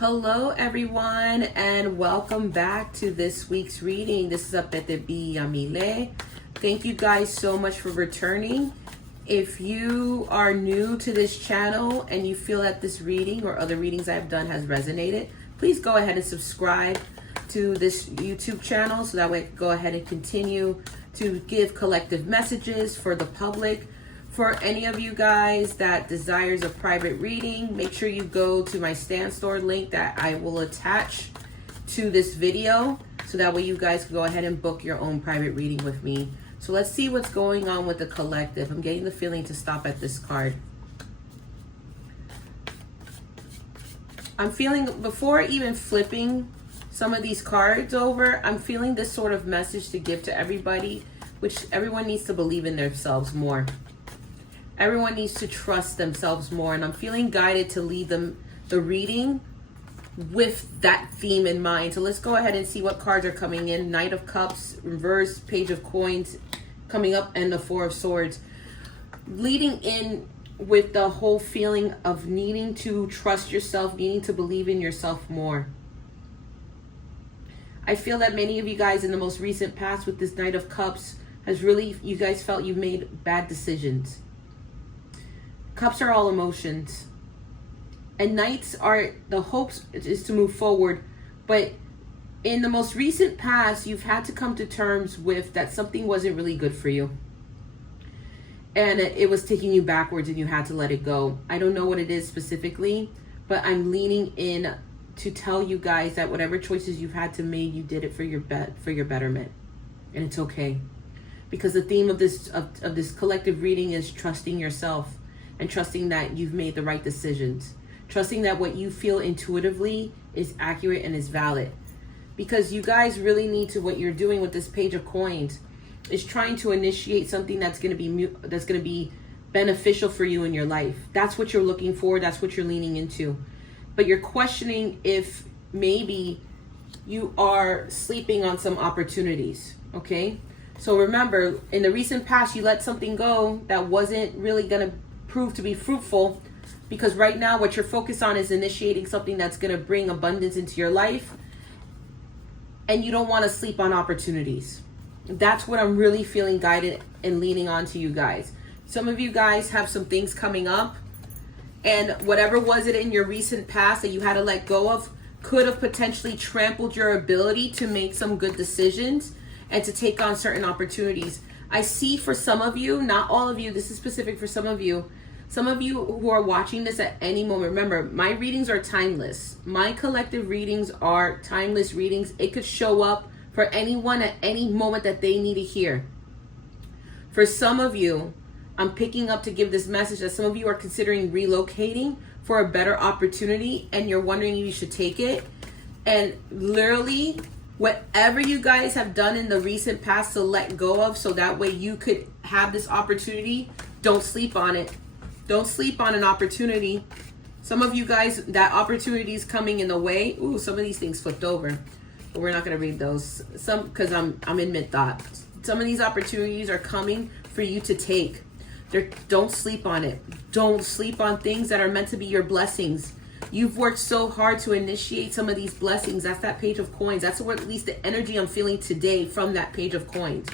Hello everyone and welcome back to this week's reading. This is Apete Yamile. Thank you guys so much for returning. If you are new to this channel and you feel that this reading or other readings I've done has resonated, please go ahead and subscribe to this YouTube channel so that way I can go ahead and continue to give collective messages for the public. For any of you guys that desires a private reading, make sure you go to my Stan Store link that I will attach to this video so that way you guys can go ahead and book your own private reading with me. So let's see what's going on with the collective. I'm getting the feeling to stop at this card. I'm feeling, before even flipping some of these cards over, I'm feeling this sort of message to give to everybody, which everyone needs to believe in themselves more. Everyone needs to trust themselves more, and I'm feeling guided to lead them the reading with that theme in mind. So let's go ahead and see what cards are coming in. Knight of Cups, reverse, Page of Coins coming up, and the Four of Swords. Leading in with the whole feeling of needing to trust yourself, needing to believe in yourself more. I feel that many of you guys in the most recent past with this Knight of Cups has really, you guys felt you've made bad decisions. Cups are all emotions, and Knights are the hopes is to move forward, but in the most recent past you've had to come to terms with that something wasn't really good for you and it was taking you backwards and you had to let it go. I don't know what it is specifically, but I'm leaning in to tell you guys that whatever choices you've had to make, you did it for your betterment, and it's okay, because the theme of this collective reading is trusting yourself. And trusting that you've made the right decisions. Trusting that what you feel intuitively is accurate and is valid. Because you guys really need to, what you're doing with this Page of Coins is trying to initiate something that's going to be beneficial for you in your life. That's what you're looking for. That's what you're leaning into. But you're questioning if maybe you are sleeping on some opportunities. Okay? So remember, in the recent past, you let something go that wasn't really going to prove to be fruitful, because right now what you're focused on is initiating something that's going to bring abundance into your life, and you don't want to sleep on opportunities. That's what I'm really feeling guided and leaning on to you guys. Some of you guys have some things coming up, and whatever was it in your recent past that you had to let go of could have potentially trampled your ability to make some good decisions and to take on certain opportunities. I see for some of you, not all of you, this is specific for some of you who are watching this at any moment. Remember, my readings are timeless. My collective readings are timeless readings. It could show up for anyone at any moment that they need to hear. For some of you, I'm picking up to give this message that some of you are considering relocating for a better opportunity, and you're wondering if you should take it. And literally, whatever you guys have done in the recent past to let go of so that way you could have this opportunity, don't sleep on it. Don't sleep on an opportunity. Some of you guys, that opportunity is coming in the way. Ooh, some of these things flipped over, but we're not going to read those. Some, because I'm in mid-thought. Some of these opportunities are coming for you to take. Don't sleep on it. Don't sleep on things that are meant to be your blessings. You've worked so hard to initiate some of these blessings. That's that Page of Coins. That's what, at least the energy I'm feeling today from that Page of Coins.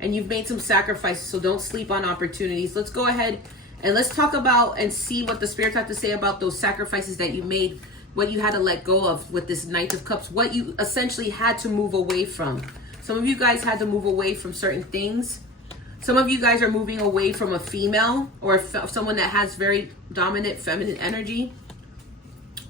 And you've made some sacrifices, so don't sleep on opportunities. Let's go ahead and let's talk about and see what the spirits have to say about those sacrifices that you made, what you had to let go of with this Knight of Cups, what you essentially had to move away from. Some of you guys had to move away from certain things. Some of you guys are moving away from a female or someone that has very dominant feminine energy.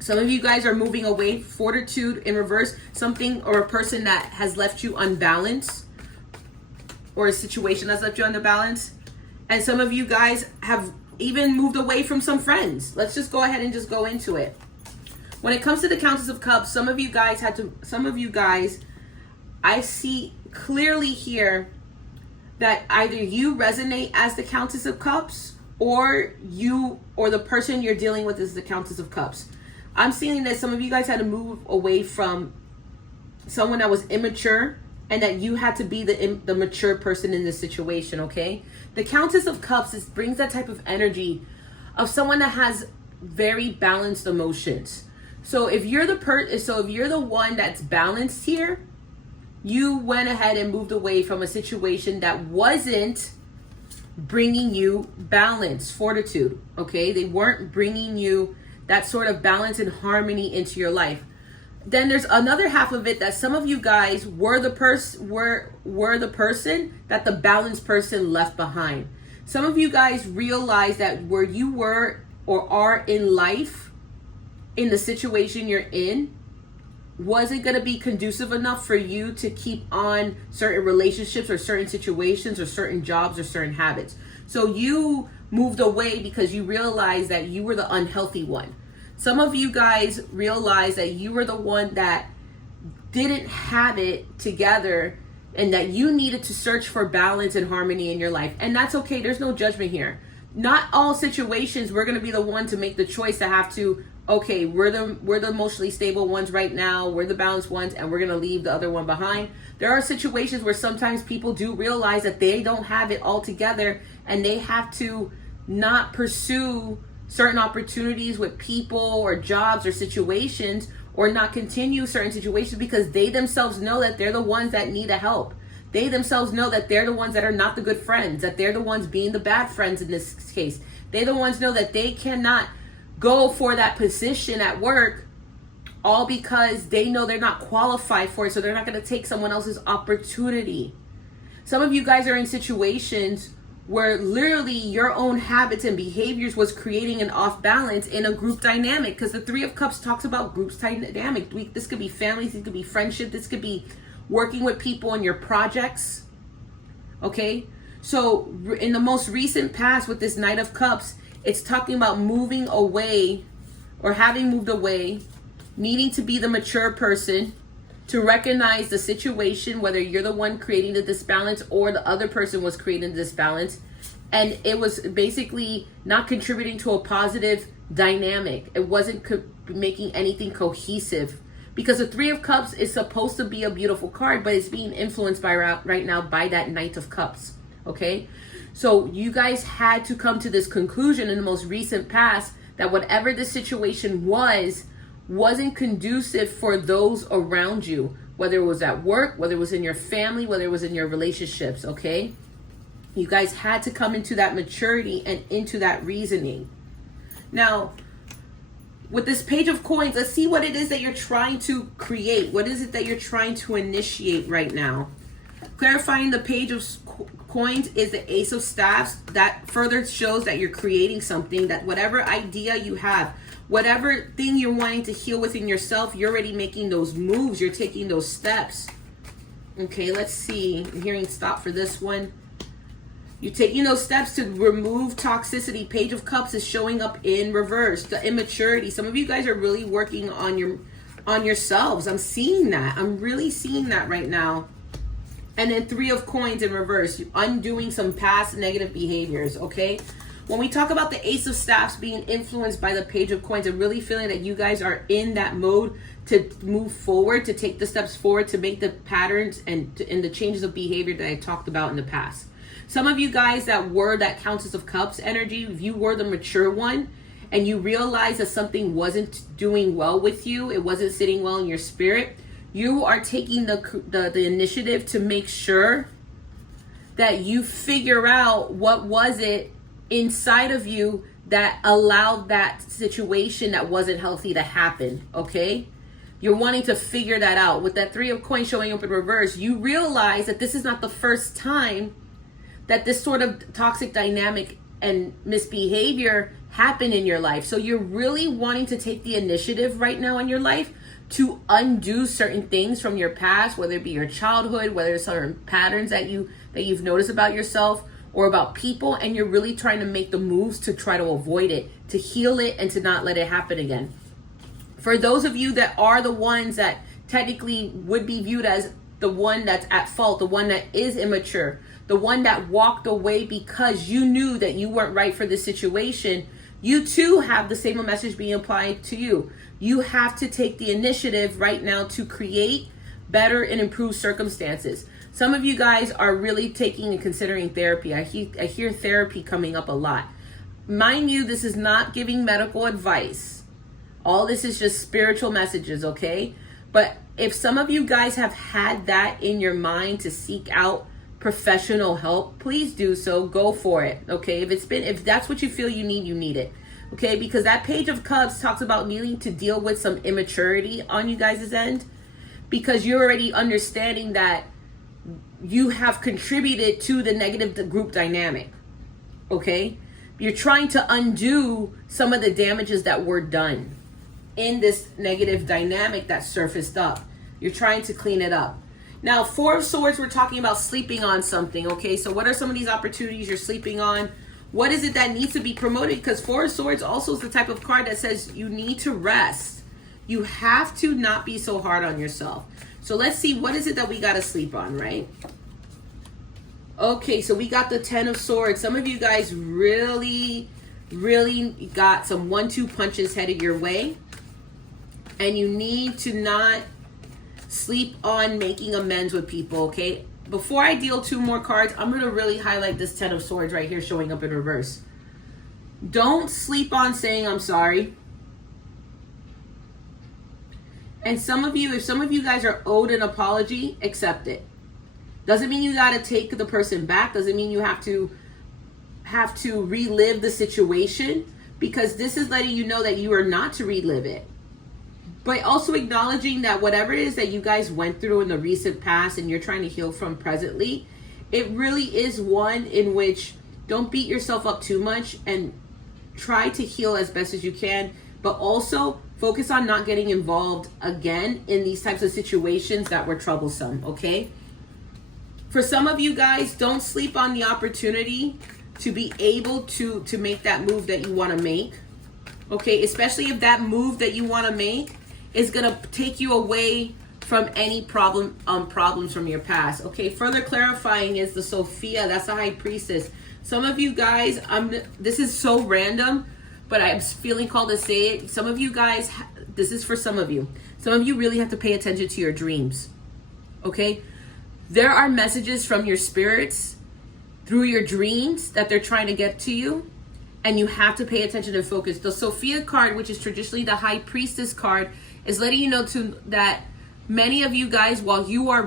Some of you guys are moving away, Fortitude in reverse, something or a person that has left you unbalanced, or a situation that's left you unbalanced. And some of you guys have even moved away from some friends. Let's just go ahead and just go into it. When it comes to the Countess of Cups, some of you guys, I see clearly here that either you resonate as the Countess of Cups, or the person you're dealing with is the Countess of Cups. I'm seeing that some of you guys had to move away from someone that was immature, and that you had to be the mature person in this situation, okay? The Countess of Cups brings that type of energy of someone that has very balanced emotions. So if you're the one that's balanced here, you went ahead and moved away from a situation that wasn't bringing you balance, fortitude, okay? They weren't bringing you that sort of balance and harmony into your life. Then there's another half of it that some of you guys were the person that the balanced person left behind. Some of you guys realize that where you were or are in life, in the situation you're in, wasn't going to be conducive enough for you to keep on certain relationships or certain situations or certain jobs or certain habits. So you moved away because you realized that you were the unhealthy one. Some of you guys realized that you were the one that didn't have it together and that you needed to search for balance and harmony in your life. And that's okay. There's no judgment here. Not all situations we're going to be the one to make the choice to have to, okay, we're the emotionally stable ones right now, we're the balanced ones, and we're going to leave the other one behind. There are situations where sometimes people do realize that they don't have it all together and they have to not pursue certain opportunities with people or jobs or situations, or not continue certain situations because they themselves know that they're the ones that need a help. They themselves know that they're the ones that are not the good friends, that they're the ones being the bad friends in this case. They're the ones know that they cannot go for that position at work, all because they know they're not qualified for it, so they're not going to take someone else's opportunity. Some of you guys are in situations where literally your own habits and behaviors was creating an off balance in a group dynamic, because the Three of Cups talks about groups dynamic. This could be families, this could be friendship, this could be working with people in your projects. Okay, so in the most recent past with this Knight of Cups, it's talking about moving away or having moved away, needing to be the mature person to recognize the situation, whether you're the one creating the disbalance or the other person was creating the disbalance, and it was basically not contributing to a positive dynamic. It wasn't making anything cohesive, because the Three of Cups is supposed to be a beautiful card, but it's being influenced by right now by that Knight of Cups. Okay, so you guys had to come to this conclusion in the most recent past that whatever the situation wasn't conducive for those around you, whether it was at work, whether it was in your family, whether it was in your relationships. Okay, you guys had to come into that maturity and into that reasoning. Now, with this Page of Coins, let's see what it is that you're trying to create. What is it that you're trying to initiate right now? Clarifying the Page of Coins is the Ace of Staffs. That further shows that you're creating something, that whatever idea you have, whatever thing you're wanting to heal within yourself, you're already making those moves. You're taking those steps. Okay, let's see. I'm hearing stop for this one. You're taking those steps to remove toxicity. Page of Cups is showing up in reverse. The immaturity. Some of you guys are really working on yourselves. I'm seeing that. I'm really seeing that right now. And then Three of Coins in reverse. You're undoing some past negative behaviors, okay? When we talk about the Ace of Staffs being influenced by the Page of Coins, I'm really feeling that you guys are in that mode to move forward, to take the steps forward, to make the patterns and the changes of behavior that I talked about in the past. Some of you guys that were that Countess of Cups energy, if you were the mature one and you realized that something wasn't doing well with you, it wasn't sitting well in your spirit, you are taking the initiative to make sure that you figure out what was it inside of you that allowed that situation that wasn't healthy to happen, okay? You're wanting to figure that out. With that Three of Coins showing up in reverse, you realize that this is not the first time that this sort of toxic dynamic and misbehavior happened in your life. So you're really wanting to take the initiative right now in your life to undo certain things from your past, whether it be your childhood, whether it's certain patterns that you've noticed about yourself or about people, and you're really trying to make the moves to try to avoid it, to heal it, and to not let it happen again. For those of you that are the ones that technically would be viewed as the one that's at fault, the one that is immature, the one that walked away because you knew that you weren't right for this situation, you too have the same message being applied to you. You have to take the initiative right now to create better and improved circumstances. Some of you guys are really taking and considering therapy. I hear therapy coming up a lot. Mind you, this is not giving medical advice. All this is just spiritual messages, okay? But if some of you guys have had that in your mind to seek out professional help, please do so. Go for it, okay? If that's what you feel you need it, okay? Because that Page of Cups talks about needing to deal with some immaturity on you guys' end, because you're already understanding that you have contributed to the negative group dynamic, okay? You're trying to undo some of the damages that were done in this negative dynamic that surfaced up. You're trying to clean it up. Now, Four of Swords, we're talking about sleeping on something, okay? So what are some of these opportunities you're sleeping on? What is it that needs to be promoted? Because Four of Swords also is the type of card that says you need to rest. You have to not be so hard on yourself. So let's see, what is it that we got to sleep on, right? Okay, so we got the Ten of Swords. Some of you guys really got some 1-2 punches headed your way. And you need to not sleep on making amends with people, okay? Before I deal 2 more cards, I'm going to really highlight this Ten of Swords right here showing up in reverse. Don't sleep on saying I'm sorry. And some of you, if some of you guys are owed an apology, accept it. Doesn't mean you got to take the person back. Doesn't mean you have to relive the situation, because this is letting you know that you are not to relive it. But also acknowledging that whatever it is that you guys went through in the recent past and you're trying to heal from presently, it really is one in which don't beat yourself up too much and try to heal as best as you can, but also focus on not getting involved again in these types of situations that were troublesome, okay? For some of you guys, don't sleep on the opportunity to be able to make that move that you want to make, okay? Especially if that move that you want to make is going to take you away from any problems from your past, okay? Further clarifying is the Sophia, that's the High Priestess. Some of you guys, this is so random, but I'm feeling called to say it. Some of you guys, this is for some of you. Some of you really have to pay attention to your dreams, okay? There are messages from your spirits through your dreams that they're trying to get to you, and you have to pay attention and focus. The Sophia card, which is traditionally the High Priestess card, is letting you know that many of you guys, while you are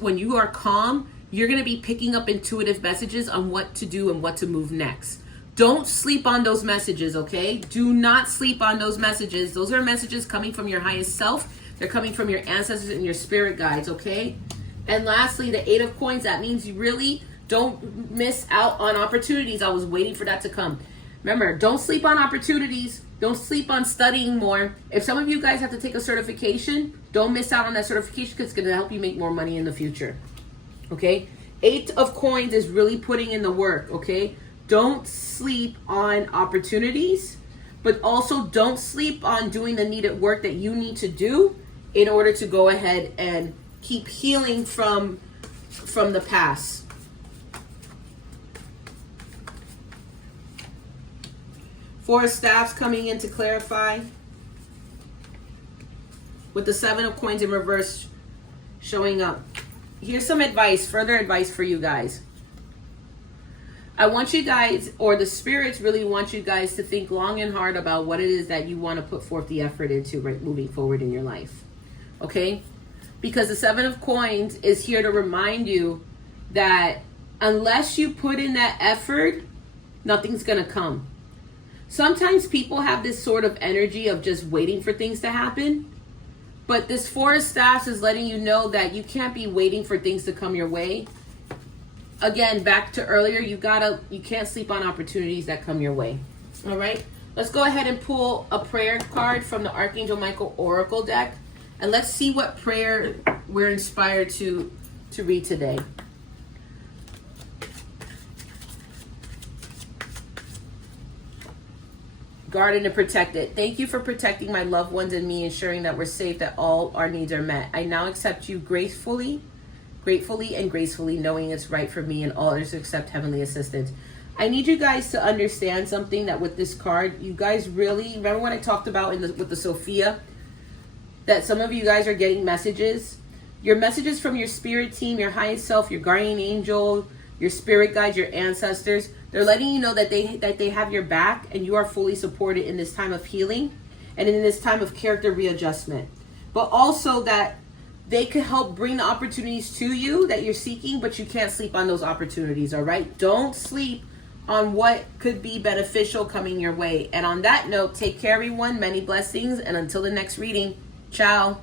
when you are calm, you're going to be picking up intuitive messages on what to do and what to move next. Don't sleep on those messages, okay? Do not sleep on those messages. Those are messages coming from your highest self. They're coming from your ancestors and your spirit guides, okay? And lastly, the Eight of Coins. That means you really don't miss out on opportunities. I was waiting for that to come. Remember, don't sleep on opportunities. Don't sleep on studying more. If some of you guys have to take a certification, don't miss out on that certification, because it's going to help you make more money in the future. Okay? Eight of Coins is really putting in the work. Okay? Don't sleep on opportunities, but also don't sleep on doing the needed work that you need to do in order to go ahead and keep healing from the past. Four of Staffs coming in to clarify, with the Seven of Coins in reverse showing up. Here's some advice, further advice for you guys. I want you guys, or the spirits really want you guys to think long and hard about what it is that you want to put forth the effort into right moving forward in your life. Okay? Because the Seven of Coins is here to remind you that unless you put in that effort, nothing's going to come. Sometimes people have this sort of energy of just waiting for things to happen. But this Four of Staffs is letting you know that you can't be waiting for things to come your way. Again, back to earlier, you can't sleep on opportunities that come your way. All right? Let's go ahead and pull a prayer card from the Archangel Michael Oracle deck. And let's see what prayer we're inspired to read today. Guarded and protected. Thank you for protecting my loved ones and me, ensuring that we're safe, that all our needs are met. I now accept you gratefully, and gracefully, knowing it's right for me and all others to accept heavenly assistance. I need you guys to understand something, that with this card, you guys really, remember when I talked about with the Sophia, that some of you guys are getting messages. Your messages from your spirit team, your highest self, your guardian angel, your spirit guides, your ancestors. They're letting you know that they have your back and you are fully supported in this time of healing. and in this time of character readjustment. But also that they could help bring the opportunities to you that you're seeking, but you can't sleep on those opportunities, all right? Don't sleep on what could be beneficial coming your way. And on that note, take care, everyone. Many blessings. And until the next reading, ciao.